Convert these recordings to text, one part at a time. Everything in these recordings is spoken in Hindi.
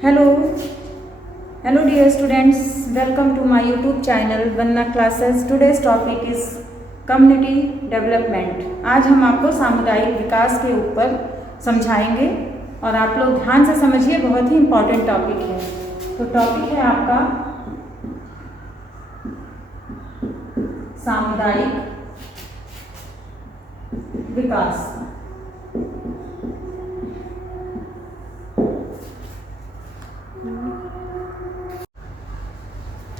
Hello, hello dear students. Welcome to my YouTube channel Vanna Classes. Today's topic is community development. आज हम आपको सामुदायिक विकास के ऊपर समझाएंगे और आप लोग ध्यान से समझिए, बहुत ही इम्पोर्टेंट टॉपिक है। तो टॉपिक है आपका सामुदायिक विकास।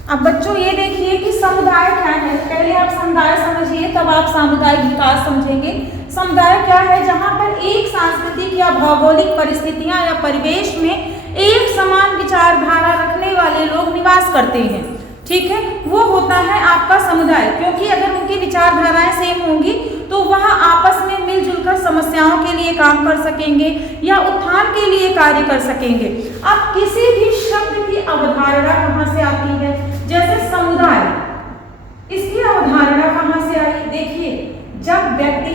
अब बच्चों ये देखिए कि समुदाय क्या है। पहले आप समुदाय समझिए, तब आप सामुदायिक विकास समझेंगे। समुदाय क्या है? जहाँ पर एक सांस्कृतिक या भौगोलिक परिस्थितियां या परिवेश में एक समान विचारधारा रखने वाले लोग निवास करते हैं, ठीक है, वो होता है आपका समुदाय। क्योंकि अगर उनकी विचारधाराएं सेम होंगी तो वह आपस में मिलजुल कर समस्याओं के लिए काम कर सकेंगे या उत्थान के लिए कार्य कर सकेंगे। अब किसी भी शब्द की अवधारणा कहाँ से आती है? जैसे समुदाय, इसकी अवधारणा कहाँ से आई? देखिए, जब व्यक्ति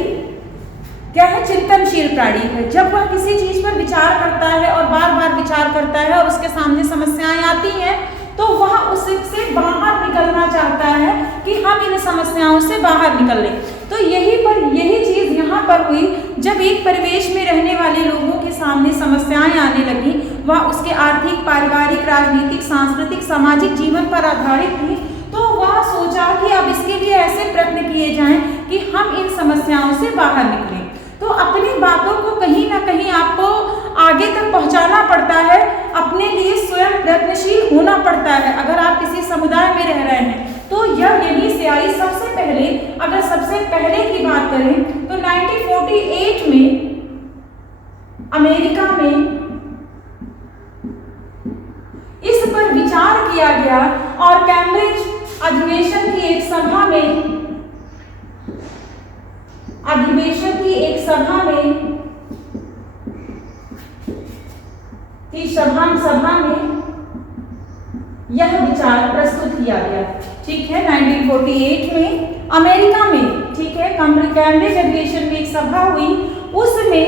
क्या है, चिंतनशील प्राणी है, जब वह किसी चीज पर विचार करता है और बार बार विचार करता है और उसके सामने समस्याएं आती हैं, तो वह उससे बाहर निकलना चाहता है कि हम इन समस्याओं से बाहर निकल लें। तो यही चीज यहाँ पर हुई। जब एक परिवेश में रहने वाले लोगों के सामने समस्याएं आने लगी, वह उसके आर्थिक, पारिवारिक, राजनीतिक, सांस्कृतिक, सामाजिक जीवन पर आधारित थी, तो वह सोचा कि अब इसके लिए ऐसे प्रयत्न किए जाएं कि हम इन समस्याओं से बाहर निकलें। तो अपनी बातों को कहीं ना कहीं आपको आगे तक पहुंचाना पड़ता है, अपने लिए स्वयं प्रयत्नशील होना पड़ता है। अगर आप किसी समुदाय में रह रहे हैं तो यह यहीं से आई। सबसे पहले, अगर सबसे पहले की बात करें तो 1948 में अमेरिका में इस पर विचार किया गया और कैम्ब्रिज अधिवेशन की एक सभा में सभा में यह विचार प्रस्तुत किया गया, ठीक है। 1948 में अमेरिका में, ठीक है, कैम्ब्रिज अधिवेशन में एक सभा हुई, उसमें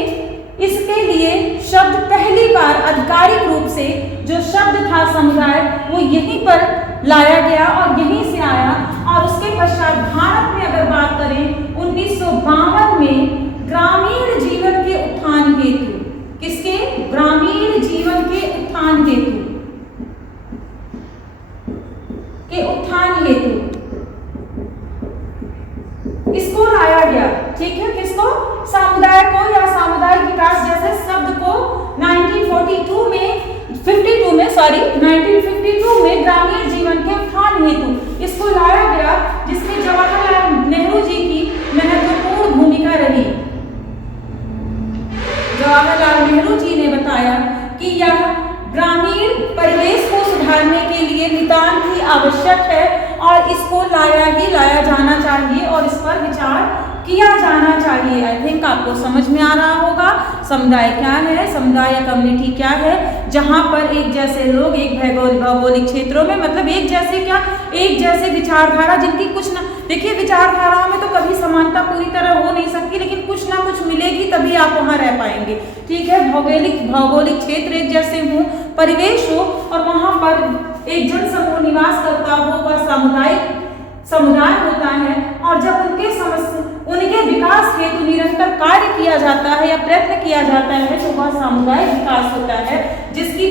इसके लिए शब्द पहली बार आधिकारिक रूप से जो शब्द था समुदाय, वो यहीं पर लाया गया और यहीं से आया। और उसके पश्चात भारत में अगर बात करें 1952 में ग्रामीण जीवन के उत्थान हेतु, किसके? ग्रामीण जीवन के उत्थान हेतु, इसको लाया गया, ठीक है। किसको? समुदाय को या सामुदायिक विकास जैसे शब्द को 1952 में ग्रामीण जीवन के उत्थान हेतु इसको लाया गया, जिसमें जवाहरलाल नेहरू जी की महत्वपूर्ण भूमिका रही। जवाहरलाल नेहरू जी ने बताया कि यह ग्रामीण परिवेश को सुधारने के लिए नितांत ही आवश्यक है और इसको लाया जाना चाहिए और इस पर विचार किया जाना चाहिए। आई थिंक आपको समझ में आ रहा होगा समुदाय क्या है, समुदाय या कम्युनिटी क्या है। जहाँ पर एक जैसे लोग एक भौगोलिक क्षेत्रों में, मतलब एक जैसे विचारधारा, जिनकी कुछ ना, देखिए विचारधाराओं में तो कभी समानता पूरी तरह हो नहीं सकती, लेकिन कुछ ना कुछ मिलेगी तभी आप वहाँ रह पाएंगे, ठीक है। भौगोलिक क्षेत्र एक जैसे हो, परिवेश हो और वहाँ पर एक जनसमूह निवास करता हो, वह समुदाय होता है। और जब उनके विकास हेतु निरंतर कार्य किया जाता है या प्रयत्न किया जाता है तो वह सामुदायिक विकास होता है, जिसकी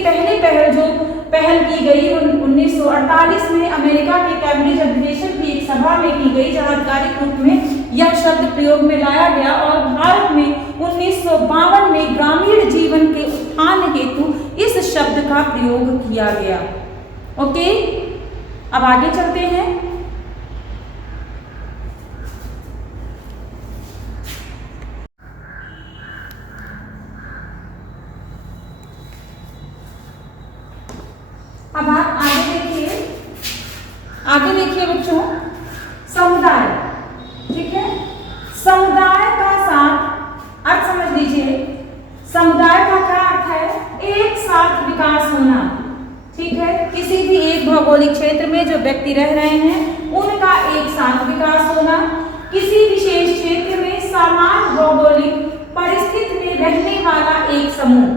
पहल की गई 1948 में अमेरिका के कैम्ब्रिज अधिवेशन की एक सभा में की गई, जहाँ आधिकारिक रूप में यह शब्द प्रयोग में लाया गया। और भारत में 1952 में ग्रामीण जीवन के उत्थान हेतु इस शब्द का प्रयोग किया गया। ओके, अब आगे चलते हैं। अब आप आगे देखिए बच्चों, समुदाय, ठीक है। समुदाय का साथ अर्थ समझ लीजिए। समुदाय का क्या अर्थ है? एक साथ विकास होना, ठीक है। किसी भी एक भौगोलिक क्षेत्र में जो व्यक्ति रह रहे हैं उनका एक साथ विकास होना, किसी विशेष क्षेत्र में समान भौगोलिक परिस्थिति में रहने वाला एक समूह,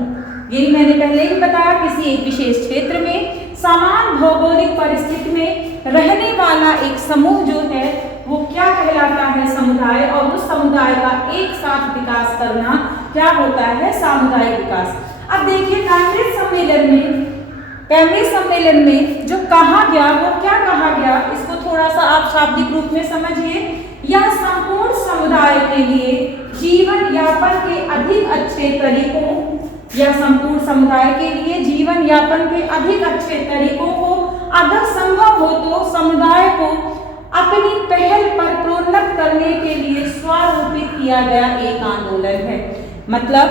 यही मैंने पहले ही बताया, किसी एक विशेष क्षेत्र में समान भौगोलिक परिस्थिति में रहने वाला एक समूह जो है वो क्या कहलाता है, समुदाय। और उस समुदाय का एक साथ विकास करना क्या होता है, सामुदायिक विकास। अब देखिए कैम्ब्रिज सम्मेलन में जो कहा गया वो क्या कहा गया, इसको थोड़ा सा आप शाब्दिक रूप में समझिए। यह संपूर्ण समुदाय के लिए जीवन यापन के अधिक अच्छे तरीकों, यह संपूर्ण समुदाय के लिए जीवन यापन के अधिक अच्छे तरीकों को अगर संभव हो तो समुदाय को अपनी पहल पर प्रोन्नत करने के लिए स्वरूपित किया गया एक आंदोलन है। मतलब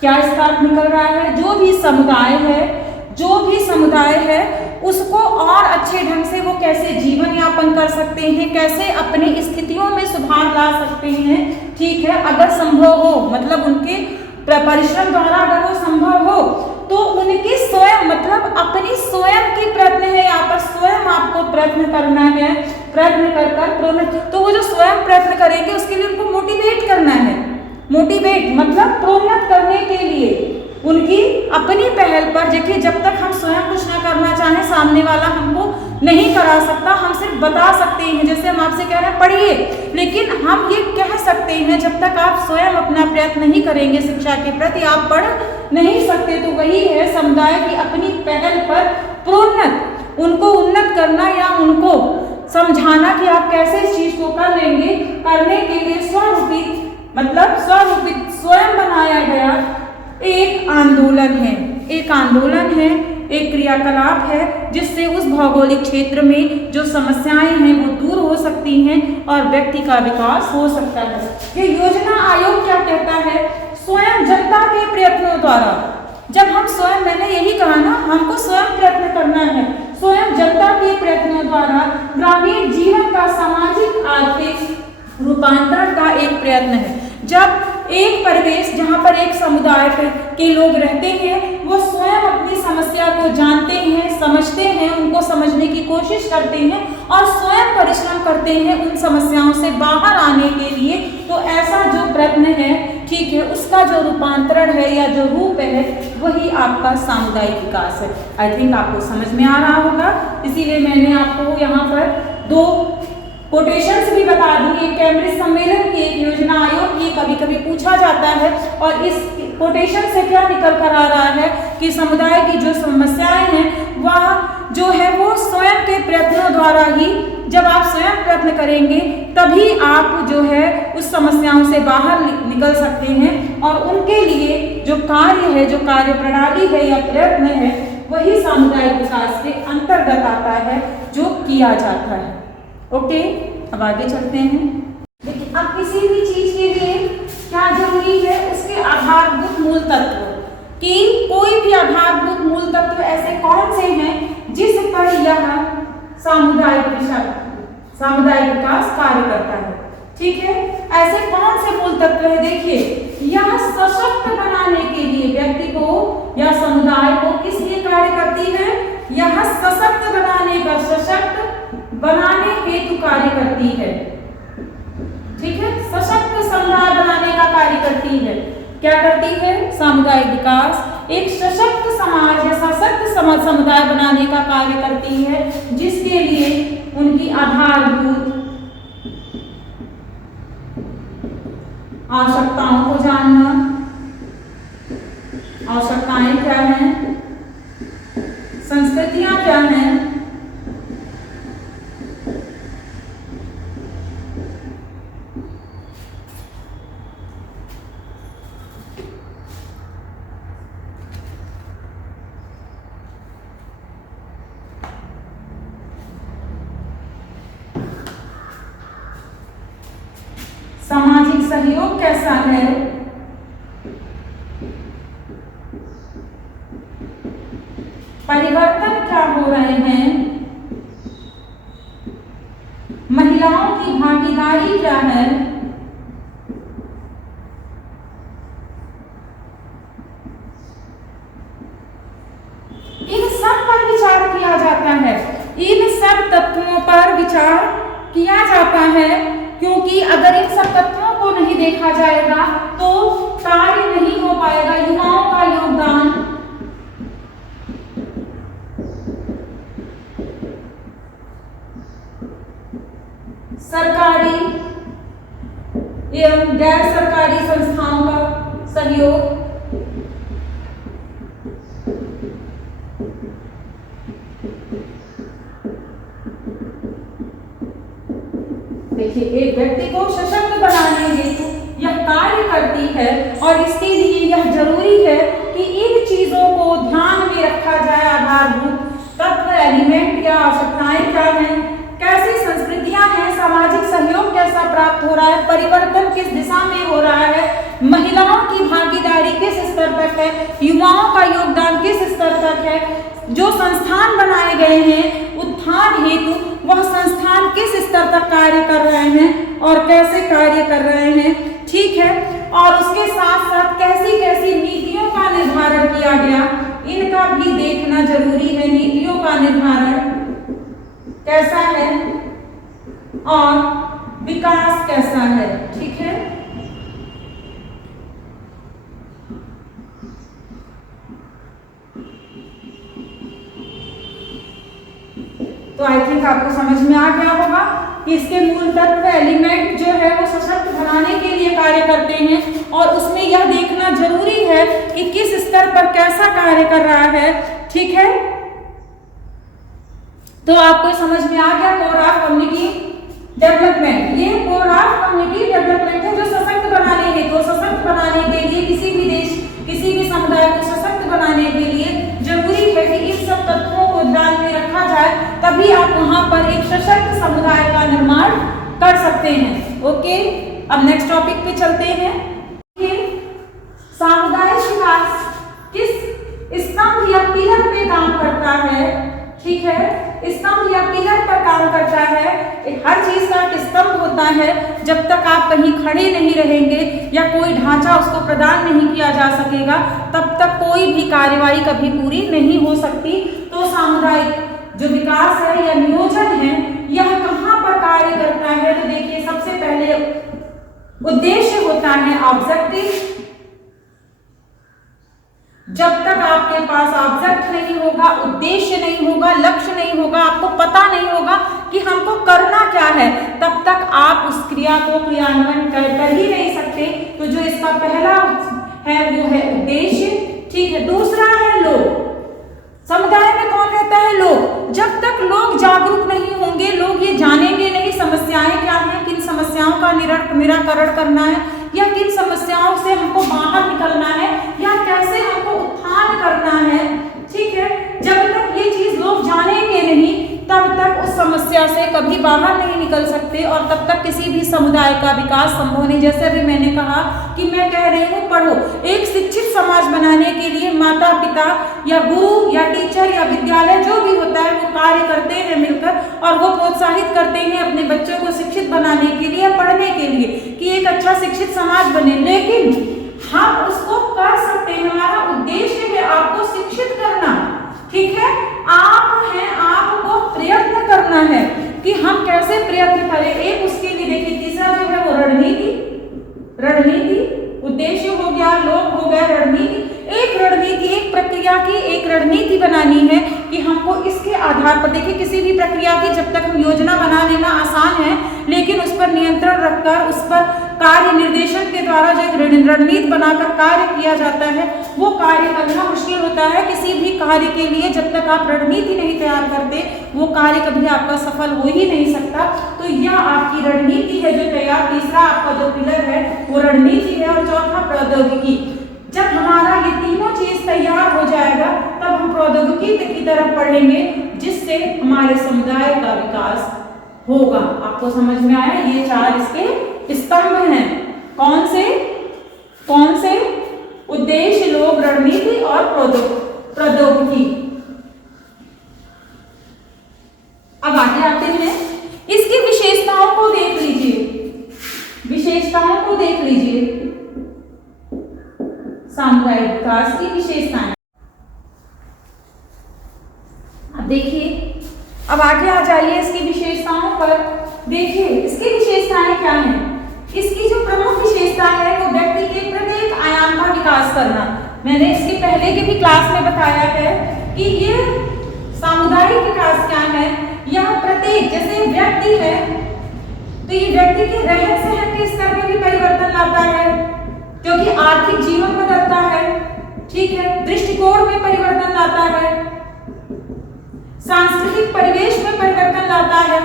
क्या इसका अर्थ निकल रहा है, जो भी समुदाय है उसको और अच्छे ढंग से वो कैसे जीवन यापन कर सकते हैं, कैसे अपनी स्थितियों में सुधार ला सकते हैं, ठीक है, अगर संभव हो, मतलब उनके परिश्रम द्वारा अगर वो संभव हो तो उनके स्वयं, मतलब अपनी स्वयं की प्रयत्न है, यहाँ पर स्वयं आपको प्रयत्न करना है, प्रयत्न कर तो वो जो स्वयं प्रयत्न करेंगे उसके लिए उनको मोटिवेट करना है। मोटिवेट मतलब प्रोन्नत करने के लिए उनकी अपनी पहल पर। देखिए जब तक हम स्वयं कुछ ना करना चाहें सामने वाला हमको नहीं करा सकता, हम सिर्फ बता सकते हैं, जैसे हम आपसे कह रहे हैं पढ़िए, लेकिन हम ये कह सकते हैं जब तक आप स्वयं अपना प्रयत्न नहीं करेंगे शिक्षा के प्रति आप पढ़ नहीं सकते। तो वही है समुदाय की अपनी पहल पर प्रोन्नत, उनको उन्नत करना या उनको समझाना कि आप कैसे इस चीज को कर लेंगे, करने के लिए स्वरूपित मतलब स्वरूपित स्वयं बनाया गया एक आंदोलन है, एक क्रियाकलाप है जिससे उस भौगोलिक क्षेत्र में जो समस्याएं हैं वो दूर हो सकती हैं और व्यक्ति का विकास हो सकता है। ये योजना आयोग क्या कहता है, स्वयं जनता के प्रयत्नों द्वारा, जब हम स्वयं, मैंने यही कहा ना, हमको स्वयं प्रयत्न करना है, स्वयं जनता के प्रयत्नों द्वारा ग्रामीण जीवन का सामाजिक आर्थिक रूपांतरण का एक प्रयत्न है। जब एक परिवेश जहाँ पर एक समुदाय के लोग रहते हैं वो स्वयं अपनी समस्या को जानते हैं, समझते हैं, उनको समझने की कोशिश करते हैं और स्वयं परिश्रम करते हैं उन समस्याओं से बाहर आने के लिए, तो ऐसा जो प्रयत्न है, ठीक है, उसका जो रूपांतरण है या जो रूप है वही आपका सामुदायिक विकास है। आई थिंक आपको समझ में आ रहा होगा, इसीलिए मैंने आपको यहाँ पर दो कोटेशंस भी बता दी। एक कैम्ब्रिज सम्मेलन की, एक योजना आयोग की, कभी कभी पूछा जाता है और इस कोटेशन से क्या निकल कर आ रहा है कि समुदाय की जो समस्याएं हैं वह जो है वो स्वयं के प्रयत्नों द्वारा ही, जब आप स्वयं प्रयत्न करेंगे तभी आप जो है उस समस्याओं से बाहर निकल सकते हैं और उनके लिए जो कार्य है, जो कार्य प्रणाली है या प्रयत्न है वही सामुदायिक विकास के अंतर्गत आता है जो किया जाता है। ओके, अब आगे चलते हैं। देखिए अब किसी भी चीज के लिए क्या जरूरी है, उसके आधारभूत मूल तत्व, कि कोई भी आधारभूत मूल तत्व ऐसे कौन से हैं जिस पर यह सामुदायिक विकास कार्य करता है, ठीक है, ऐसे कौन से मूल तत्व है। देखिए यह सशक्त बनाने के लिए व्यक्ति को या समुदाय को किस लिए कार्य करती है, यह सशक्त बनाने हेतु कार्य करती है, ठीक है, सशक्त समुदाय बनाने का कार्य करती है। क्या करती है, सामुदायिक विकास एक सशक्त समाज या सशक्त समुदाय बनाने का कार्य करती है, जिसके लिए उनकी आधारभूत आवश्यकताओं को जानना, आवश्यकताएं क्या हैं, संस्कृतियां क्या हैं, सामाजिक सहयोग कैसा है, परिवर्तन क्या हो रहे हैं, महिलाओं की भागीदारी क्या है, इन सब पर विचार किया जाता है, इन सब तत्वों पर विचार किया जाता है, क्योंकि अगर इन सब तत्वों को नहीं देखा जाएगा तो कार्य नहीं हो पाएगा, युवाओं का योगदान सरकारी एवं गैर सरकारी संस्थाओं का सहयोग, देखिए एक व्यक्ति को सशक्त बनाने हेतु यह कार्य करती है और इसके लिए यह जरूरी है कि इन चीजों को ध्यान में रखा जाए। आधारभूत तत्व एलिमेंट या आवश्यकताएं क्या हैं, कैसी संस्कृतियां हैं, सामाजिक सहयोग कैसा प्राप्त हो रहा है, परिवर्तन किस दिशा में हो रहा है, महिलाओं की भागीदारी किस स्तर तक है, युवाओं का योगदान किस स्तर तक है, जो संस्थान बनाए गए हैं उत्थान हेतु वह संस्थान किस स्तर तक कार्य कर रहे हैं और कैसे कार्य कर रहे हैं, ठीक है। और उसके साथ साथ कैसी कैसी नीतियों का निर्धारण किया गया, इनका भी देखना जरूरी है। नीतियों का निर्धारण कैसा है और विकास कैसा है, ठीक है। तो आई थिंक आपको समझ में आ गया होगा कि इसके मूल तत्व एलिमेंट जो है वो सशक्त बनाने के लिए कार्य करते हैं और उसमें यह देखना जरूरी है कि किस स्तर पर कैसा कार्य कर रहा है, ठीक है। तो आपको समझ में आ गया कोर ऑफ कम्युनिटी डेवलपमेंट। ये कोर ऑफ कम्युनिटी डेवलपमेंट है जो सशक्त बनाने हेतु, सशक्त बनाने के लिए किसी भी देश, किसी भी समुदाय को सशक्त बनाने के लिए जरूरी है कि इन सब तत्वों को ध्यान में रखा जाए, तभी आप वहां पर एक सशक्त समुदाय का निर्माण कर सकते हैं। ओके, अब नेक्स्ट टॉपिक पे चलते हैं। सामुदायिक विकास किस स्तंभ या पिलर पे काम करता है, ठीक है। स्तंभ या पिलर पर काम करता है। हर चीज का एक स्तंभ होता है। जब तक आप कहीं खड़े नहीं रहेंगे या कोई ढांचा उसको प्रदान नहीं किया जा सकेगा, तब तक कोई भी कार्यवाही कभी पूरी नहीं हो सकती। तो सामुदायिक जो विकास है या नियोजन है, यह कहाँ पर कार्य करता है, तो देखिए सबसे पहले उद्देश्य होता है ऑब्जेक्टिव। जब तक आपके पास ऑब्जेक्ट नहीं होगा, उद्देश्य नहीं होगा, लक्ष्य नहीं होगा, आपको पता नहीं होगा कि हमको करना क्या है, तब तक आप उस क्रिया को क्रियान्वयन कर ही नहीं सकते। तो जो इसका पहला है वो है उद्देश्य, ठीक है। दूसरा है लोग। समुदाय में कौन रहता है? लोग। जब तक लोग जागरूक नहीं होंगे, लोग ये जानेंगे नहीं समस्याएं क्या हैं, किन समस्याओं का निराकरण करना है या किन समस्याओं से हमको बाहर निकलना है या कैसे हमको उत्थान करना है, ठीक है। जब तक ये चीज लोग जानेंगे नहीं, तब तक उस समस्या से कभी बाहर नहीं निकल सकते और तब तक किसी भी समुदाय का विकास संभव नहीं। जैसे अभी मैंने कहा कि मैं कह रही हूँ पढ़ो। एक शिक्षित समाज बनाने के लिए माता पिता या गुरु या टीचर या विद्यालय जो भी होता है वो कार्य करते हैं मिलकर, और वो प्रोत्साहित करते हैं अपने बच्चों को शिक्षित बनाने के लिए, पढ़ने के लिए, कि एक अच्छा शिक्षित समाज बने। लेकिन हम उसको कर सकते हैं। हमारा उद्देश्य है आपको शिक्षित करना, ठीक है। आप हैं, आपको प्रयत्न करना है कि हम कैसे प्रयत्न करें। एक उसके लिए देखिए तीसरा जो है वो रणनीति, उद्देश्य हो गया, लोग हो गए, रणनीति। एक रणनीति, एक प्रक्रिया की एक रणनीति बनानी है कि हमको इसके आधार पर, देखिए किसी भी प्रक्रिया की जब तक हम योजना बना लेना आसान है, लेकिन उस पर नियंत्रण रखकर उस पर कार्य निर्देशन के द्वारा जो एक रणनीति बनाकर कार्य किया जाता है वो कार्य करना मुश्किल होता है। किसी भी कार्य के लिए जब तक आप रणनीति नहीं तैयार करते, वो कार्य कभी आपका सफल हो ही नहीं सकता। तो यह आपकी रणनीति है जो तैयार। तीसरा आपका जो पिलर है वो रणनीति है और चौथा प्रौद्योगिकी। जब हमारा ये तीनों चीज तैयार हो जाएगा तब हम प्रौद्योगिकी की तरफ बढ़ेंगे, जिससे हमारे समुदाय का विकास होगा। आपको समझ में आया? ये चार इसके स्तंभ हैं। कौन से? उद्देश्य, लोग, रणनीति और प्रौद्योगिकी। अब आगे आते हैं, इसकी विशेषताओं को देख लीजिए। सामुदायिक विकास की विशेषताएं। अब देखिए, अब आगे आ जाइए इसकी विशेषताओं पर। देखिए इसकी विशेषताएं क्या हैं। इसकी जो प्रमुख विशेषता है वो व्यक्ति के प्रत्येक आयाम का विकास करना। मैंने इसके पहले के भी क्लास में बताया है कि ये सामुदायिक विकास क्या है। यह प्रत्येक, जैसे व्यक्ति है, तो ये व्यक्ति के रहन सहन के स्तर में भी परिवर्तन लाता है, क्योंकि आर्थिक जीवन बदलता है, ठीक है, दृष्टिकोण में परिवर्तन लाता है, सांस्कृतिक परिवेश में परिवर्तन लाता है,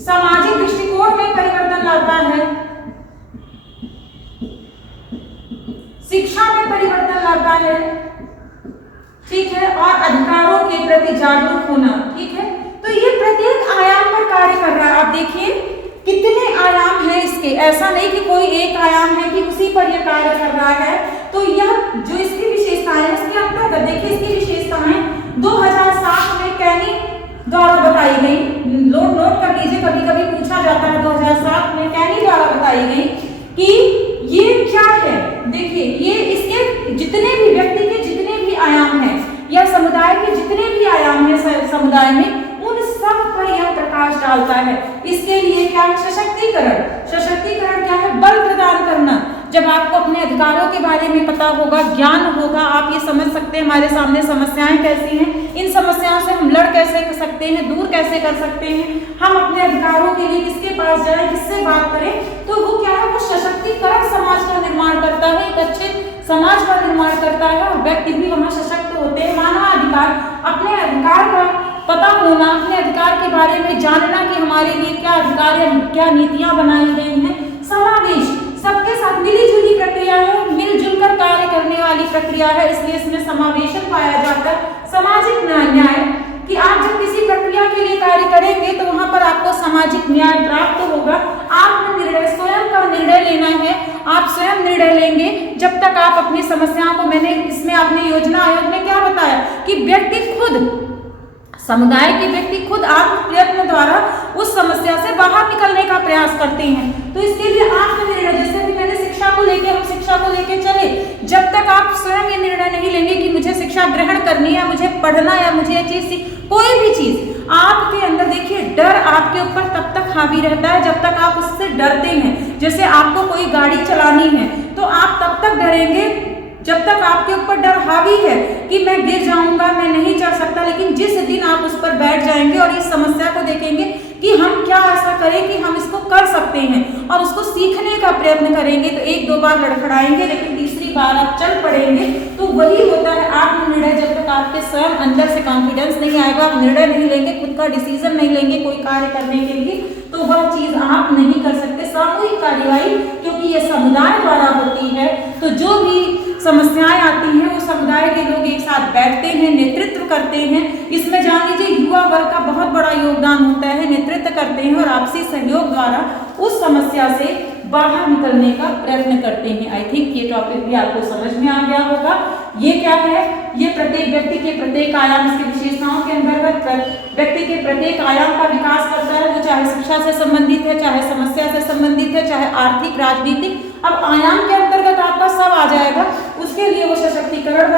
सामाजिक दृष्टिकोण में परिवर्तन लाता है, शिक्षा में परिवर्तन लाता है, ठीक है, और अधिकारों के प्रति जागरूक होना, ठीक है। तो ये प्रत्येक आयाम पर कार्य कर रहा है। आप देखिए कितने आयाम हैं इसके, ऐसा नहीं कि कोई एक आयाम है कि उसी पर यह कार्य कर रहा है। तो यह जो इसकी विशेषताएं है उसके अंतर्गत देखिए इसकी विशेषताएं 2007 में कैनी द्वारा बताई गई। नोट कर लीजिए, कभी कभी पूछा जाता है 2007 में कैनी द्वारा बताई गई कि ये क्या है। देखिए ये इसके जितने भी व्यक्ति के जितने भी आयाम हैं या समुदाय के जितने भी आयाम हैं समुदाय में, उन सब पर यह प्रकाश डालता है। इसके लिए क्या है? सशक्तिकरण। सशक्तिकरण क्या है? बल प्रदान करना। जब आपको अपने अधिकारों के बारे में पता होगा, ज्ञान होगा, आप ये समझ सकते हैं हमारे सामने समस्याएं कैसी हैं, इन समस्याओं से हम लड़ कैसे कर सकते हैं, दूर कैसे कर सकते हैं, हम अपने अधिकारों के लिए किसके पास जाएं, किससे बात करें। तो वो क्या है? वो सशक्तिकरण समाज का निर्माण करता है, एक अच्छे समाज का निर्माण करता है और व्यक्ति भी वहां सशक्त होते हैं। मानवाधिकार, अपने अधिकार का पता होना, अपने अधिकार के बारे में जानना कि हमारे लिए क्या अधिकार है, क्या नीतियां बनाई गई हैं। समावेश, सबके साथ मिली जुली प्रक्रिया है, मिलजुल कर कार्य करने वाली प्रक्रिया है, इसलिए इसमें समावेशन पाया जाता है। सामाजिक न्याय कि आप जब किसी प्रक्रिया के लिए कार्य करेंगे तो वहां पर आपको सामाजिक न्याय प्राप्त होगा। आत्मनिर्णय, स्वयं का निर्णय लेना है, आप स्वयं निर्णय लेंगे। जब तक आप अपनी समस्याओं को, मैंने इसमें आपने योजना आयोग में क्या बताया कि व्यक्ति खुद, समुदाय के व्यक्ति खुद आत्म प्रयत्न द्वारा उस समस्या से बाहर निकलने का प्रयास करते हैं। तो इसके लिए आत्मनिर्णय, जैसे भी मैंने शिक्षा को लेके, हम शिक्षा को लेके चले, जब तक आप स्वयं ये निर्णय नहीं लेंगे कि मुझे शिक्षा ग्रहण करनी है, मुझे पढ़ना है, मुझे ये चीज, कोई भी चीज आपके अंदर, देखिए डर आपके ऊपर तब तक हावी रहता है जब तक आप उससे डरते हैं। जैसे आपको कोई गाड़ी चलानी है तो आप तब तक डरेंगे जब तक आपके ऊपर डर हावी है कि मैं गिर जाऊंगा, मैं नहीं चढ़ सकता। लेकिन जिस दिन आप उस पर बैठ जाएंगे और इस समस्या को देखेंगे कि हम क्या ऐसा करें कि हम इसको कर सकते हैं और उसको सीखने का प्रयत्न करेंगे, तो एक दो बार लड़खड़ाएंगे लेकिन तीसरी बार आप चल पड़ेंगे। तो वही होता है आत्मनिर्णय। जब तक आपके स्वयं अंदर से कॉन्फिडेंस नहीं आएगा, आप निर्णय नहीं लेंगे, खुद का डिसीजन नहीं लेंगे कोई कार्य करने के लिए, तो वह चीज आप नहीं कर सकते। सामूहिक कार्यवाही, क्योंकि ये समुदाय द्वारा होती है, तो जो भी समस्याएं आती हैं वो समुदाय के लोग एक साथ बैठते हैं, नेतृत्व करते हैं। इसमें जान लीजिए युवा वर्ग का बहुत बड़ा योगदान होता है, नेतृत्व करते हैं और आपसी सहयोग द्वारा उस समस्या से बाहर निकलने का प्रयत्न करते हैं। आई थिंक ये टॉपिक भी आपको समझ में आ गया होगा। ये क्या है? ये प्रत्येक व्यक्ति के प्रत्येक आयाम, इसकी विशेषताओं के अंतर्गत व्यक्ति के प्रत्येक आयाम का विकास करता है, वो चाहे शिक्षा से संबंधित है, चाहे समस्या से संबंधित है, चाहे आर्थिक, राजनीतिक। अब आयाम के अंतर्गत आपका सब आ जाएगा। उसके लिए वो सशक्तिकरण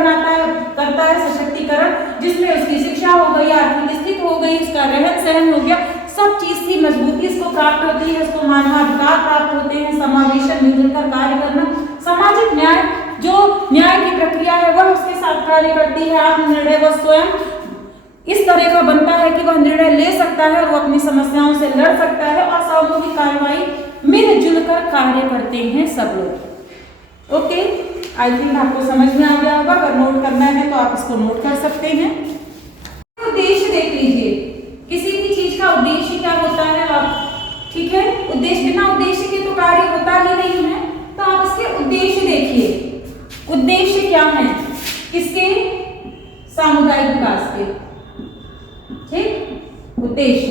करता है सशक्तिकरण, जिसमें उसकी शिक्षा हो गई, आर्थिक स्थिति हो गई, उसका रहन सहन हो गया, सब चीज की मजबूती इसको प्राप्त होती है, इसको मानवाधिकार प्राप्त होते हैं, समावेशन, मिलजुल कर कार्य करना। सामाजिक न्याय, जो न्याय की प्रक्रिया है वह उसके साथ कार्य करती है। आत्मनिर्णय, वह स्वयं इस तरह का बनता है कि वह निर्णय ले सकता है और वो अपनी समस्याओं से लड़ सकता है। और सामूहिक कार्यवाही, मिलजुल कर कार्य करते हैं सब लोग। ओके, आई थिंक आपको समझ में आ गया होगा। अगर नोट करना है तो आप इसको नोट कर सकते हैं। उद्देश्य देख लीजिए, किसी भी चीज का उद्देश्य क्या होता है आप, ठीक है, उद्देश्य, बिना उद्देश्य के तो कार्य होता ही नहीं है। तो आप इसके उद्देश्य देखिए, उद्देश्य क्या है किसके? सामुदायिक विकास के, ठीक। उद्देश्य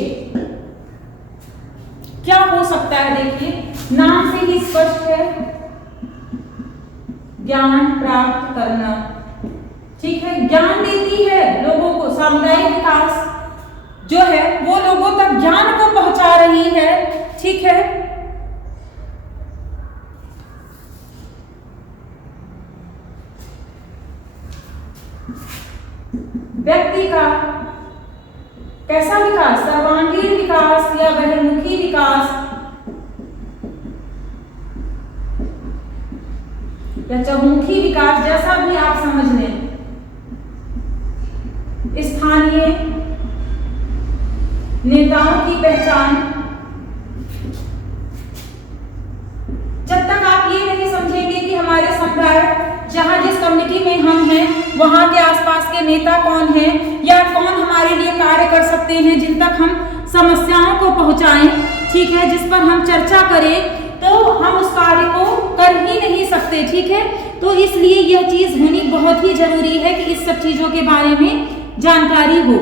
क्या हो सकता है? देखिए नाम से ही स्पष्ट है, ज्ञान प्राप्त करना, ठीक है, ज्ञान देती है लोगों को। सामुदायिक विकास जो है वो लोगों तक ज्ञान को पहुंचा रही है, ठीक है। व्यक्ति का कैसा विकास? सर्वांगीण विकास या बहिर्मुखी विकास या चहुमुखी विकास, जैसा भी आप समझ लें। स्थानीय नेताओं की पहचान, कम्युनिटी में हम हैं वहाँ के आसपास के नेता कौन हैं या कौन हमारे लिए कार्य कर सकते हैं जिन तक हम समस्याओं को पहुँचाएं, ठीक है, जिस पर हम चर्चा करें, तो हम उस कार्य को कर ही नहीं सकते, ठीक है। तो इसलिए यह चीज होनी बहुत ही जरूरी है कि इस सब चीजों के बारे में जानकारी हो।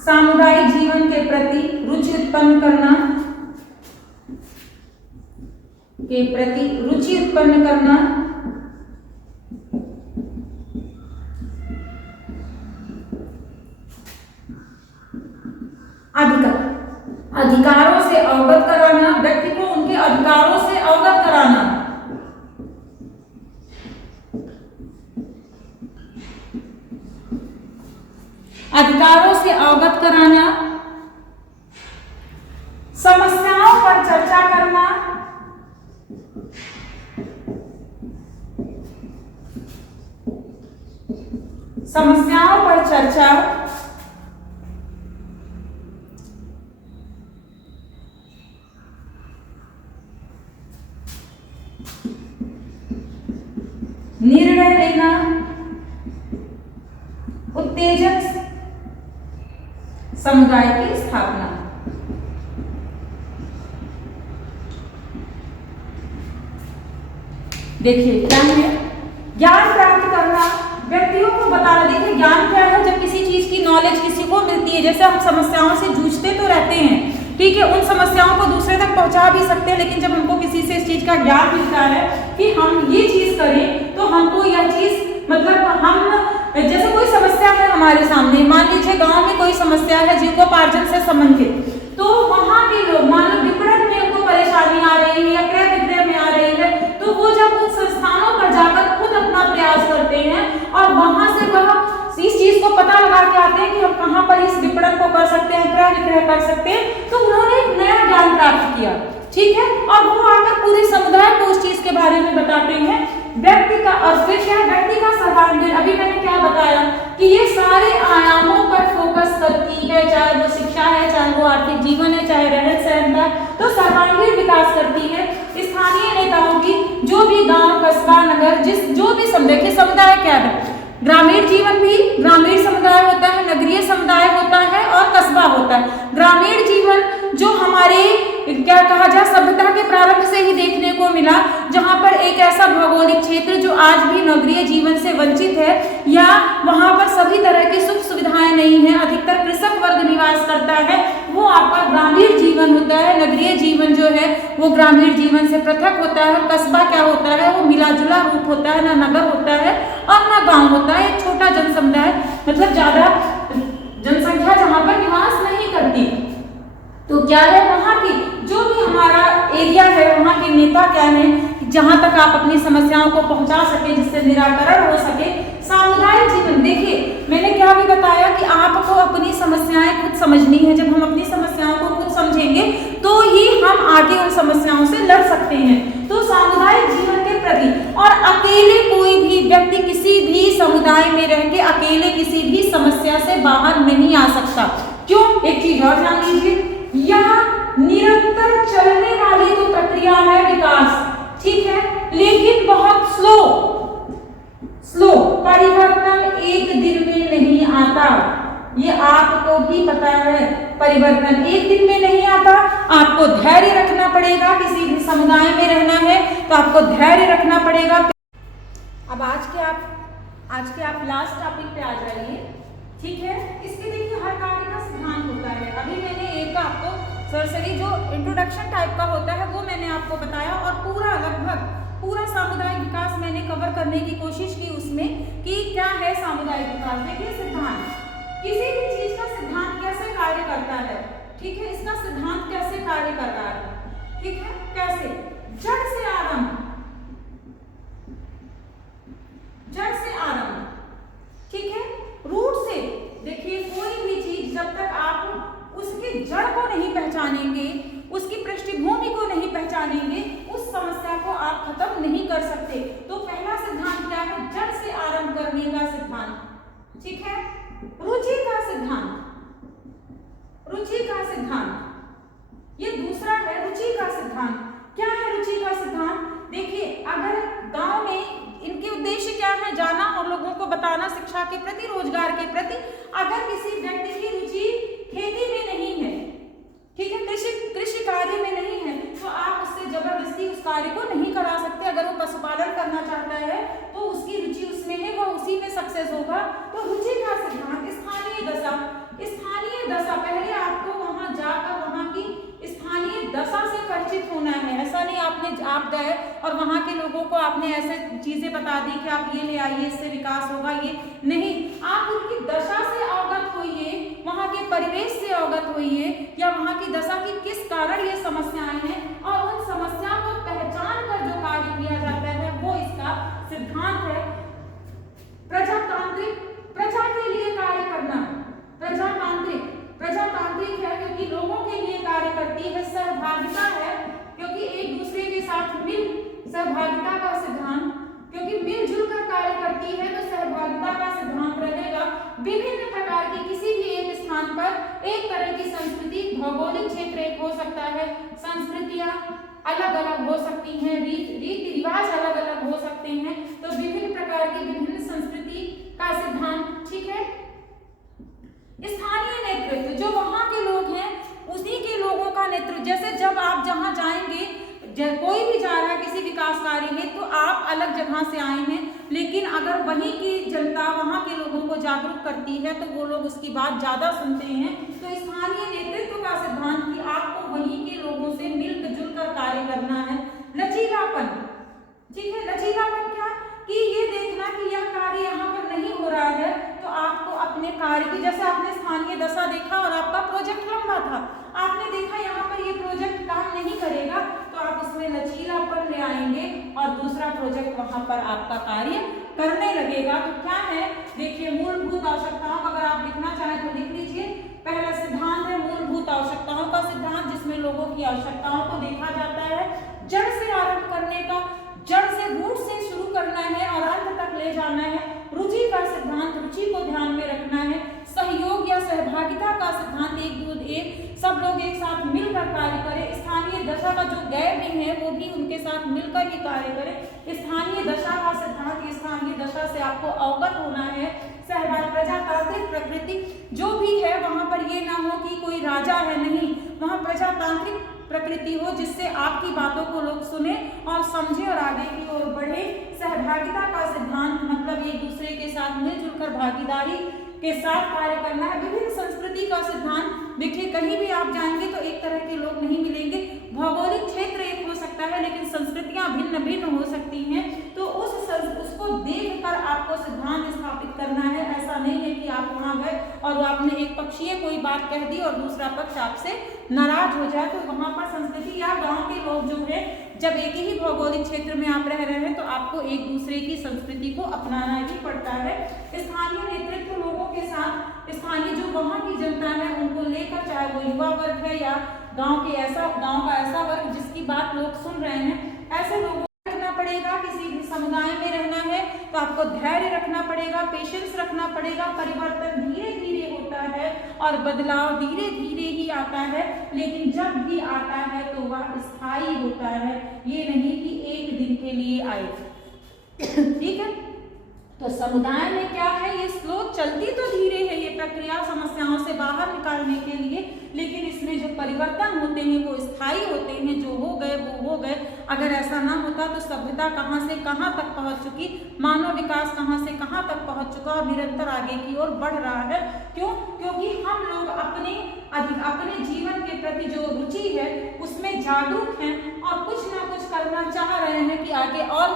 सामुदायिक जीवन के प्रति रुचि उत्पन्न करना, अधिकारों से अवगत कराना, व्यक्ति को उनके अधिकारों से अवगत कराना, समस्याओं पर चर्चा करना, निर्णय लेना, उत्तेजक समुदाय की स्थापना। देखिए क्या है, ज्ञान प्राप्त करना, व्यक्तियों को बताना। देखिए ज्ञान क्या है, जब किसी चीज की नॉलेज किसी को मिलती है, जैसे हम समस्याओं से जूझते तो रहते हैं, ठीक है, उन समस्याओं को दूसरे तक पहुंचा भी सकते हैं, लेकिन जब हमको किसी से इस चीज का ज्ञान मिलता है कि हम ये चीज करें तो हमको यह चीज मतलब हम जैसे कोई समस्या है हमारे सामने, मान लीजिए गांव में कोई समस्या है जीविकोपार्जन से संबंधित, तो वहां के लोग मान लो विपणन में उनको परेशानी आ रही है या क्रय विक्रय में आ रही है, तो वो जब उन संस्थानों पर जाकर खुद अपना प्रयास करते हैं और वहां से वह इस चीज को पता लगा के आते हैं कि हम कहाँ पर इस विपणन को कर सकते हैं, क्रय विक्रय कर सकते हैं, तो उन्होंने एक नया ज्ञान प्राप्त किया, ठीक है, और वो आकर पूरे समुदाय को उस चीज के बारे में बताते हैं। व्यक्ति का व्यक्ति का सर्वांगीण, अभी मैंने क्या बताया कि ये सारे आयामों पर फोकस करती है, चाहे वो शिक्षा है, चाहे वो आर्थिक जीवन है, चाहे रहन सहन का, तो सर्वांगीण विकास करती है। स्थानीय नेताओं की जो भी गांव, कस्बा, नगर, जो भी समुदाय क्या है, ग्रामीण जीवन भी ग्रामीण समुदाय होता है, नगरीय समुदाय होता है और कस्बा होता है। ग्रामीण जीवन जो हमारे क्या कहा जाए सभ्यता के प्रारंभ से ही देखने को मिला, जहां पर एक ऐसा भौगोलिक क्षेत्र जो आज भी नगरीय जीवन से वंचित है या वहां पर सभी तरह की सुख सुविधाएं नहीं है, अधिकतर कृषक वर्ग निवास करता है, वो आपका ग्रामीण जीवन होता है। नगरीय जीवन जो है वो ग्रामीण जीवन से पृथक होता है। कस्बा क्या होता है, वो मिला जुला रूप होता है, ना नगर होता है और ना गांव होता है, एक छोटा जन समुदाय, मतलब ज्यादा जनसंख्या जहां पर निवास नहीं करती। तो क्या है, वहां की जो भी हमारा एरिया है, वहां के नेता क्या है, जहां तक आप अपनी समस्याओं को पहुंचा सके, जिससे निराकरण हो सके। सामुदायिक जीवन, देखिए मैंने क्या भी बताया कि आपको अपनी समस्याएं खुद समझनी है। जब हम अपनी समस्याओं को खुद समझेंगे तो ही हम आगे उन समस्याओं से लड़ सकते हैं। तो सामुदायिक जीवन के प्रति, और अकेले कोई भी व्यक्ति किसी भी समुदाय में रह के अकेले किसी भी समस्या से बाहर नहीं आ सकता। क्यों? एक चीज और जान लीजिए, यह निरंतर चलने वाली तो प्रक्रिया है विकास, ठीक है, लेकिन बहुत स्लो परिवर्तन एक दिन में नहीं आता। ये आपको भी पता है, परिवर्तन एक दिन में नहीं आता। आपको धैर्य रखना पड़ेगा। किसी भी समुदाय में रहना है तो आपको धैर्य रखना पड़ेगा। अब आज के आप लास्ट टॉपिक पे आ जाइए, ठीक है। इसके देखिए हर कार्य का सिद्धांत होता है। अभी मैंने एक आपको सरसरी जो इंट्रोडक्शन टाइप का होता है वो मैंने आपको बताया, और लगभग पूरा सामुदायिक विकास मैंने कवर करने की कोशिश की उसमें कि क्या है सामुदायिक विकास। देखिए सिद्धांत, किसी भी चीज का सिद्धांत कैसे कार्य करता है, ठीक है, इसका सिद्धांत कैसे कार्य कर रहा है, ठीक है, कैसे, जड़ से आरंभ, ठीक है, रूट से। देखिए कोई भी चीज जब तक आप उसकी जड़ को नहीं पहचानेंगे, उसकी पृष्ठभूमि को नहीं पहचानेंगे, उस समस्या को आप खत्म नहीं कर सकते। तो पहला सिद्धांत क्या है, जड़ से आरंभ करने का सिद्धांत, ठीक है। रुचि का सिद्धांत, ये दूसरा है रुचि का सिद्धांत। क्या है रुचि का सिद्धांत? देखिए अगर गांव में जाना और लोगों को बताना शिक्षा के प्रति, रोजगार के प्रति। अगर किसी व्यक्ति की रुचि खेती में नहीं है, ठीक है, कृषि कार्य में नहीं है, तो आप उससे जबरदस्ती उस कार्य को नहीं करा सकते। अगर वो पशुपालन करना चाहता है तो उसकी रुचि उसमें है, वो उसी में सक्सेस होगा। तो रुचि का सिद्धांत, स्थानीय दशा। स्थानीय दशा, पहले आपको वहां जाकर वहां की स्थानीय दशा से परिचित होना है। ऐसा नहीं आप गए और वहां के लोगों को आपने ऐसे चीजें बता दी कि आप ये ले आइए, इससे विकास होगा, ये नहीं। आप उनकी दशा से अवगत होइए, वहां के परिवेश से अवगत होइए, या वहां की दशा की किस कारण ये समस्याएं हैं, और उन समस्या को पहचान कर जो कार्य किया जाता है वो इसका सिद्धांत है। प्रजातांत्रिक, प्रजा के लिए कार्य करना। प्रजातांत्रिक है क्योंकि लोगों के लिए कार्य करती है। सहभागिता है क्योंकि एक दूसरे के साथ सहभागिता का सिद्धांत, क्योंकि मिलजुल कर कार्य करती है तो सहभागिता का सिद्धांत रहेगा। विभिन्न प्रकार की, किसी भी एक स्थान पर एक तरह की संस्कृति, भौगोलिक क्षेत्र एक हो सकता है, संस्कृतियां अलग अलग हो सकती हैं, रीति रिवाज अलग अलग हो सकते हैं, तो विभिन्न प्रकार की विभिन्न संस्कृति का सिद्धांत, ठीक है। स्थानीय नेतृत्व, जो वहां के लोग हैं उसी के लोगों का नेतृत्व। जैसे जब आप जहां जाएंगे, कोई भी जा रहा है किसी विकास कार्य में, तो आप अलग जगह से आए हैं, लेकिन अगर वहीं की जनता वहां के लोगों को जागरूक करती है तो वो लोग उसकी बात ज्यादा सुनते हैं। तो स्थानीय नेतृत्व का सिद्धांत कि आपको वहीं के लोगों से मिलजुल कर कार्य करना है। लचीलापन, ठीक है। लचीलापन क्या कि ये देखना कि यह कार्य यहाँ पर नहीं हो रहा है तो आपको अपने कार्य की, जैसे आपने स्थानीय दशा देखा और आपका प्रोजेक्ट लंबा था, आपने देखा यहाँ पर ये प्रोजेक्ट काम नहीं करेगा, तो आप उसमें लचीलापन ले आएंगे और दूसरा प्रोजेक्ट वहां पर आपका कार्य करने लगेगा। तो क्या है, देखिए, मूलभूत आवश्यकताओं, अगर आप लिखना चाहें तो लिख लीजिए। पहला सिद्धांत है मूलभूत आवश्यकताओं का सिद्धांत, जिसमें लोगों की आवश्यकताओं को देखा जाता है। जड़ से आरंभ करने का, जड़ से, रूट से शुरू करना है और अंत तक ले जाना है। रुचि का सिद्धांत, रुचि को ध्यान में रखना है। सहयोग या सहभागिता का सिद्धांत, एक सब लोग एक साथ मिलकर कार्य करें। स्थानीय दशा का जो गैर भी है वो भी उनके साथ मिलकर ही कार्य करें। स्थानीय दशा का सिद्धांत, स्थानीय दशा से आपको अवगत होना है। सहभाग, प्रजातांत्रिक प्रकृति जो भी है वहां पर ये ना हो कि कोई राजा है, नहीं, वहां प्रजातांत्रिक प्रकृति हो जिससे आपकी बातों को लोग सुने और समझे और आगे की ओर बढ़े। सहभागिता का सिद्धांत मतलब एक दूसरे के साथ मिलजुल कर भागीदारी के साथ कार्य करना है। विभिन्न संस्कृति का सिद्धांत, देखिए, कहीं भी आप जाएंगे तो एक तरह के लोग नहीं मिलेंगे। भौगोलिक क्षेत्र एक हो सकता है लेकिन संस्कृतियां भिन्न भिन्न हो सकती हैं, तो उसको देखकर आपको सिद्धांत स्थापित करना है। ऐसा नहीं है कि आप वहां गए और आपने एक पक्षीय कोई बात कह दी और दूसरा पक्ष आपसे नाराज हो जाए, तो वहां पर संस्कृति या गांव के लोग जो है, जब एक ही भौगोलिक क्षेत्र में आप रह रहे हैं तो आपको एक दूसरे की संस्कृति को अपनाना ही पड़ता है। स्थानीय नेतृत्व, लोगों के साथ स्थानीय जो वहां की जनता है उनको लेकर, चाहे वो युवा वर्ग है या गांव का ऐसा वर्ग जिसकी बात लोग सुन रहे हैं, ऐसे लोगों को रखना पड़ेगा। किसी भी समुदाय में रहना है तो आपको धैर्य रखना पड़ेगा, पेशेंस रखना पड़ेगा। परिवर्तन धीरे धीरे होता है और बदलाव धीरे धीरे ही आता है, लेकिन जब भी आता है तो वह स्थायी होता है, ये नहीं कि एक दिन के लिए आए। ठीक है, तो समुदाय में क्या है, ये स्लो चलती तो धीरे है ये प्रक्रिया समस्याओं से बाहर निकालने के लिए, लेकिन इसमें जो परिवर्तन होते हैं वो स्थायी होते हैं। जो हो गए वो हो गए। अगर ऐसा ना होता तो सभ्यता कहाँ से कहाँ तक पहुँच चुकी, मानव विकास कहाँ से कहाँ तक पहुँच चुका और निरंतर आगे की ओर बढ़ रहा है। क्यों? क्योंकि हम लोग अपने जीवन के प्रति जो रुचि है उसमें जागरूक हैं और कुछ ना कुछ करना चाह रहे हैं कि आगे और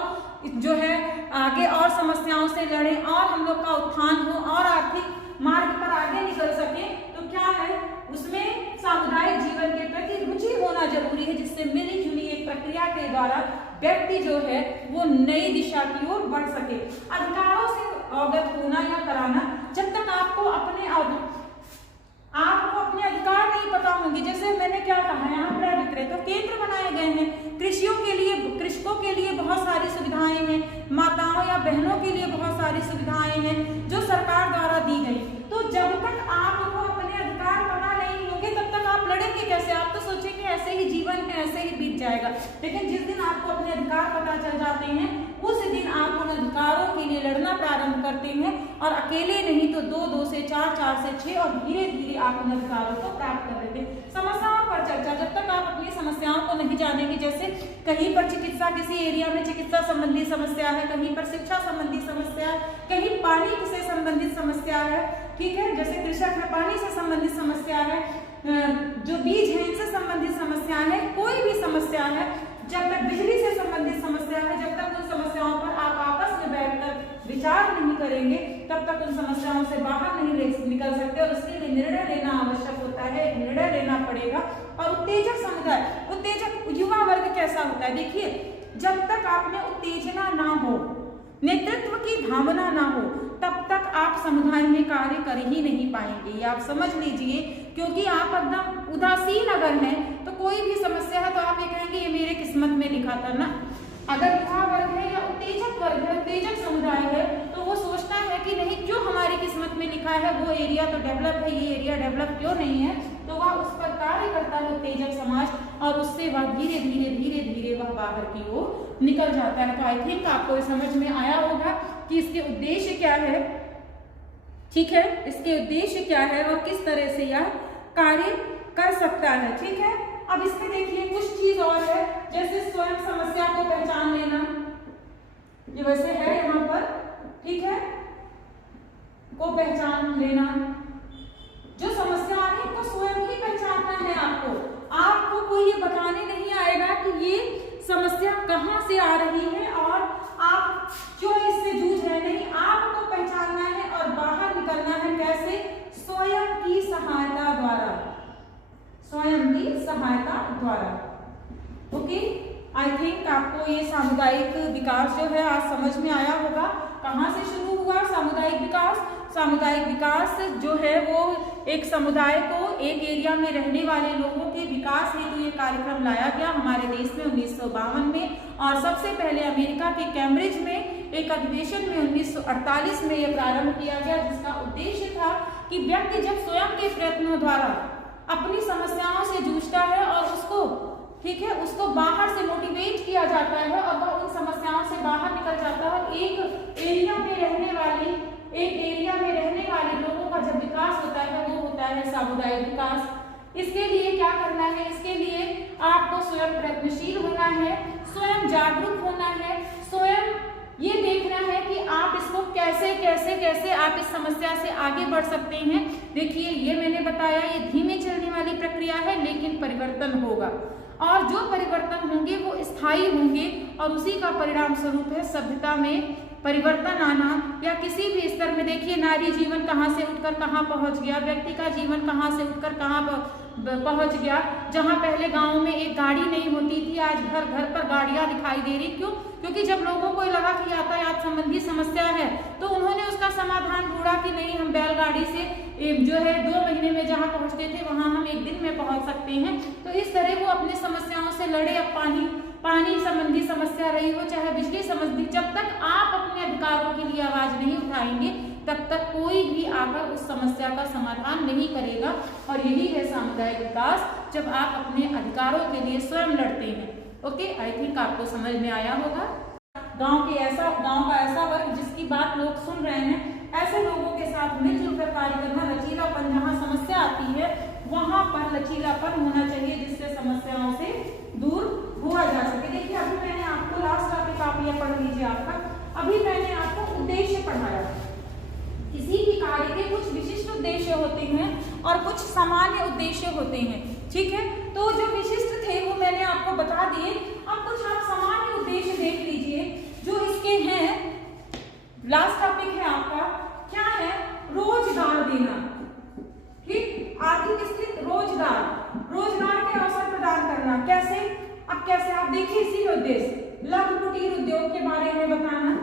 जो है आगे और समस्याओं से लड़ें और हम लोग का उत्थान हो और आर्थिक मार्ग पर आगे निकल सके। तो क्या है, उसमें सामुदायिक जीवन के प्रति रुचि होना जरूरी है, जिससे मिली जुली एक प्रक्रिया के द्वारा व्यक्ति जो है वो नई दिशा की ओर बढ़ सके। अधिकारों से अवगत होना या कराना, जब तक आपको अपने अधिकार नहीं पता होंगे, जैसे मैंने क्या कहा, यहाँ क्रय विक्रय तो केंद्र बनाए गए हैं, कृषकों के लिए बहुत सारी सुविधाएं हैं, माताओं या बहनों के लिए बहुत सारी सुविधाएं हैं जो सरकार द्वारा दी गई। तो जब तक आपको अपने अधिकार पता नहीं होंगे तब तक आप लड़ेंगे कैसे? आप तो सोचेंगे ऐसे ही जीवन है, ऐसे ही बीत जाएगा। लेकिन जिस दिन आपको अपने अधिकार पता चल जाते हैं उस दिन आप उन अधिकारों के लिए लड़ना प्रारंभ करते हैं, और अकेले नहीं तो 2 से 4, 4 से 6, और धीरे धीरे आप उन अधिकारों को प्राप्त कर लेते हैं। समस्याओं पर चर्चा, जब तक आप अपनी समस्याओं को नहीं जानेंगे, जैसे कहीं पर चिकित्सा, किसी एरिया में चिकित्सा संबंधी समस्या है, कहीं पर शिक्षा संबंधी समस्या है, कहीं पानी से संबंधित समस्या है, ठीक है, जैसे कृषक है पानी से संबंधित समस्या है, जो बीज है इनसे संबंधित समस्या है, कोई भी समस्या है, जब तक बिजली से संबंधित समस्या है, जब तक उन समस्याओं पर आप आपस में बैठकर विचार नहीं करेंगे, तब तक उन समस्याओं से बाहर नहीं निकल सकते, और उसके लिए निर्णय लेना आवश्यक होता है, निर्णय लेना पड़ेगा। और उत्तेजक समुदाय, उत्तेजक युवा वर्ग कैसा होता है, देखिए, जब तक आप में उत्तेजना ना हो, नेतृत्व की भावना ना हो, तब तक आप समुदाय में कार्य कर ही नहीं पाएंगे, ये आप समझ लीजिए। क्योंकि आप एकदम उदासीन अगर हैं तो कोई भी समस्या है तो आप ये कहेंगे ये मेरे किस्मत में लिखा था ना। अगर युवा वर्ग है या उत्तेजक वर्ग है, उत्तेजक समुदाय है, तो वो सोचता है कि नहीं, जो हमारी किस्मत में लिखा है वो एरिया तो डेवलप है, ये एरिया डेवलप क्यों नहीं है, तो वह उस पर कार्य करता है उत्तेजक समाज, और उससे वह धीरे धीरे धीरे धीरे वह बाहर की ओर निकल जाता है। तो आई थिंक आपको समझ में आया होगा कि इसके उद्देश्य क्या है, ठीक है, इसके उद्देश्य क्या है और किस तरह से यह कार्य कर सकता है, ठीक है। अब इसमें देखिए कुछ चीज और है, जैसे स्वयं समस्या को पहचान लेना, ये वैसे है यहाँ पर, ठीक है, को पहचान लेना, जो समस्या आ रही है तो स्वयं ही पहचानना है आपको कोई ये बताने नहीं आएगा कि ये समस्या कहाँ से आ रही है और आप क्यों इससे जूझ रहे, नहीं, आपको पहचानना है और बाहर निकलना है। कैसे? स्वयं की सहायता द्वारा, स्वयं की सहायता द्वारा। ओके, आई थिंक आपको ये सामुदायिक विकास जो है आज समझ में आया होगा। कहाँ से शुरू हुआ सामुदायिक विकास? सामुदायिक विकास जो है वो एक समुदाय को, एक एरिया में रहने वाले लोगों के विकास हेतु ये कार्यक्रम लाया गया हमारे देश में 1952 में, और सबसे पहले अमेरिका के कैम्ब्रिज में एक अधिवेशन में 1948 में यह प्रारंभ किया गया, जिसका उद्देश्य था कि व्यक्ति जब स्वयं के प्रयत्नों द्वारा अपनी समस्याओं से जूझता है और उसको, ठीक है, उसको बाहर से मोटिवेट किया जाता है और वह उन समस्याओं से बाहर निकल जाता है। एक एरिया में रहने वाले लोगों का जब विकास होता है वो होता है सामुदायिक विकास। इसके लिए क्या करना है? इसके लिए आपको स्वयं प्रयत्नशील होना है, स्वयं जागरूक होना है, स्वयं ये देखना है कि आप इसको कैसे कैसे कैसे आप इस समस्या से आगे बढ़ सकते हैं। देखिए, ये मैंने बताया, ये धीमे चलने वाली प्रक्रिया है, लेकिन परिवर्तन होगा, और जो परिवर्तन होंगे वो स्थायी होंगे, और उसी का परिणाम स्वरूप है सभ्यता में परिवर्तन आना, या किसी भी स्तर में। देखिए, नारी जीवन कहाँ से उठकर कहाँ पहुँच गया, व्यक्ति का जीवन कहाँ से उठकर कहाँ पहुँच गया। जहाँ पहले गाँव में एक गाड़ी नहीं होती थी, आज घर घर पर गाड़ियाँ दिखाई दे रही। क्यों? क्योंकि जब लोगों को लगा कि यातायात संबंधी समस्या है तो उन्होंने उसका समाधान ढूंढा कि नहीं, हम बैलगाड़ी से जो है 2 महीने में जहाँ पहुँचते थे वहाँ हम 1 दिन में पहुँच सकते हैं। तो इस तरह वो अपनी समस्याओं से लड़े। अब पानी संबंधी समस्या रही हो, चाहे बिजली संबंधी, जब तक आप अपने अधिकारों के लिए आवाज नहीं उठाएंगे तब तक कोई भी आकर उस समस्या का समाधान नहीं करेगा। और यही है सामुदायिक विकास, जब आप अपने अधिकारों के लिए स्वयं लड़ते हैं। ओके, आई थिंक आपको समझ में आया होगा। गांव का ऐसा वर्ग जिसकी बात लोग सुन रहे हैं, ऐसे लोगों के साथ मिलजुल कर कार्य करना, लचीलापन, जहाँ समस्या आती है वहां पर लचीलापन होना चाहिए, जिससे समस्याओं से दूर हुआ जा सके। देखिए, अभी मैंने आपको लास्ट टॉपिक आप ये पढ़ लीजिए आपका, अभी मैंने आपको उद्देश्य पढ़ाया। किसी भी कार्य के कुछ विशिष्ट उद्देश्य होते हैं और कुछ सामान्य उद्देश्य होते हैं, ठीक है। तो जो विशिष्ट थे वो मैंने आपको बता दिए। अब कुछ आप सामान्य उद्देश्य देख लीजिए जो इसके हैं। लास्ट टॉपिक है आपका, क्या है? रोजगार देना, ठीक, आर्थिक स्थिति, रोजगार के अवसर प्रदान करना। कैसे? अब कैसे आप देखिए, इसी उद्देश्य, लघु कुटीर उद्योग के बारे में बताना,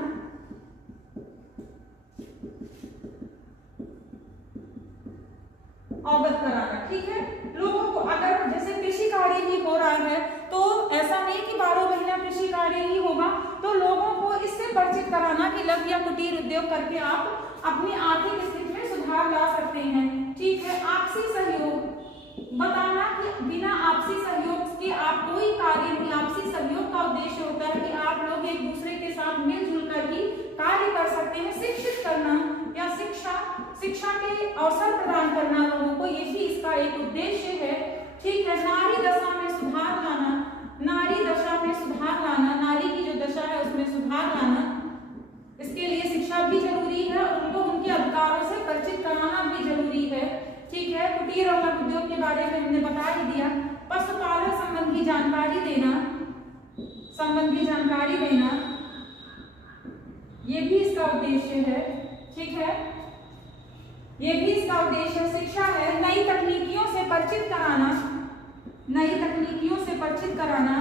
अवगत कराना, ठीक है। लोगों को, अगर जैसे कृषि कार्य ही हो रहा है तो ऐसा नहीं कि 12 महीना कृषि कार्य ही होगा, तो लोगों को इससे परिचित कराना कि लघु या कुटीर उद्योग करके आप अपनी आर्थिक स्थिति में सुधार ला सकते हैं, ठीक है। आपसी सहयोग बताना कि बिना आपसी सहयोग के आप कोई कार्य नहीं। आपसी सहयोग का उद्देश्य होता है कि आप लोग एक दूसरे के साथ मिलजुल कर अवसर प्रदान करना लोगों को, ये भी इसका एक उद्देश्य है। ठीक है, नारी दशा में सुधार लाना, नारी दशा में सुधार लाना, नारी की जो दशा है उसमें सुधार लाना, इसके लिए शिक्षा भी जरूरी है और उनको उनके अधिकारों से परिचित कराना भी जरूरी है। ठीक है, कुटीर और लघु उद्योग के बारे में हमने बता ही दिया। पशुपालन संबंधी जानकारी देना, संबंधी जानकारी देना, ये भी इसका उद्देश्य है। ठीक है, ये भी इसका उद्देश्य है। शिक्षा है, नई तकनीकियों से परिचित कराना, नई तकनीकियों से परिचित कराना,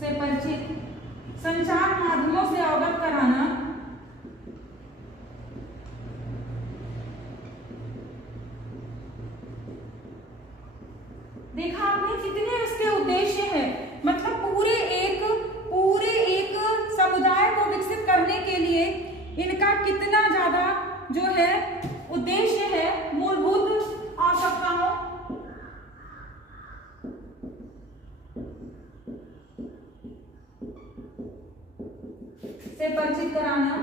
से परिचित, संचार माध्यमों से अवगत कराना, देखा आपने कितने इसके उद्देश्य हैं। मतलब पूरे एक समुदाय को विकसित करने के लिए इनका कितना ज्यादा जो है उद्देश्य है। मूलभूत आवश्यकताओं से परिचित कराना,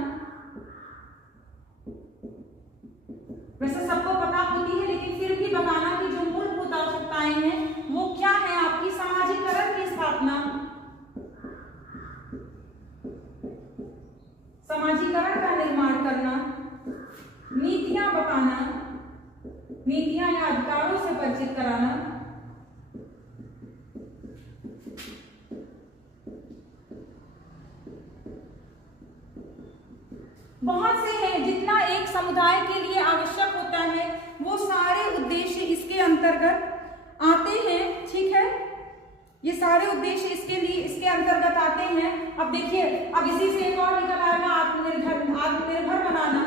वैसे सबको पता होती है लेकिन फिर भी बताना कि जो मूलभूत आवश्यकताएं हैं वो क्या है। आपकी सामाजिकरण की स्थापना, समाजीकरण का निर्माण करना, नीतियां बताना, नीतियां या अधिकारों से परिचित कराना, बहुत से हैं। जितना एक समुदाय के लिए आवश्यक होता है वो सारे उद्देश्य इसके अंतर्गत आते हैं। ठीक है, ये सारे उद्देश्य इसके अंतर्गत आते हैं। अब देखिए, अब इसी से एक और निकल आएगा आत्मनिर्भर बनाना,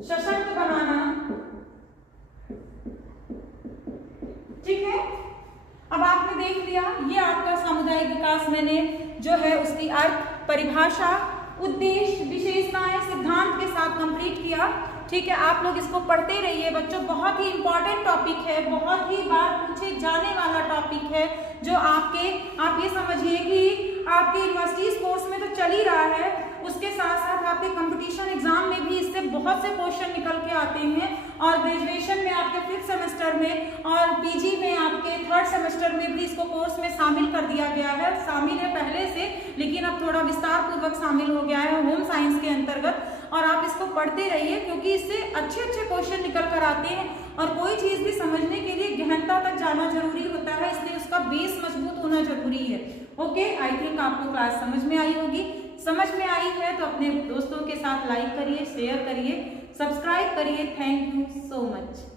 सशक्त बनाना। ठीक है, अब आपने देख लिया, ये आपका सामुदायिक विकास मैंने जो है उसकी अर्थ, परिभाषा, उद्देश्य, विशेषताएं, सिद्धांत के साथ कंप्लीट किया। ठीक है, आप लोग इसको पढ़ते रहिए बच्चों, बहुत ही इंपॉर्टेंट टॉपिक है, बहुत ही बार पूछे जाने वाला टॉपिक है। जो आप ये समझिए कि आपके यूनिवर्सिटीज कोर्स में तो चल ही रहा है, उसके साथ साथ आपके कंपटीशन एग्जाम में भी इससे बहुत से क्वेश्चन निकल के आते हैं। और ग्रेजुएशन में आपके 5th सेमेस्टर में और पीजी में आपके 3rd सेमेस्टर में भी इसको कोर्स में शामिल कर दिया गया है। शामिल है पहले से, लेकिन अब थोड़ा विस्तार पूर्वक शामिल हो गया है होम साइंस के अंतर्गत। और आप इसको पढ़ते रहिए क्योंकि इससे अच्छे क्वेश्चन निकल कर आते हैं। और कोई चीज भी समझने के लिए गहनता तक जाना जरूरी होता है, इसलिए उसका बेस मजबूत होना जरूरी है। ओके, आई थिंक आपको क्लास समझ में आई होगी। समझ में आई है तो अपने दोस्तों के साथ लाइक करिए, शेयर करिए, सब्सक्राइब करिए। Thank you so much.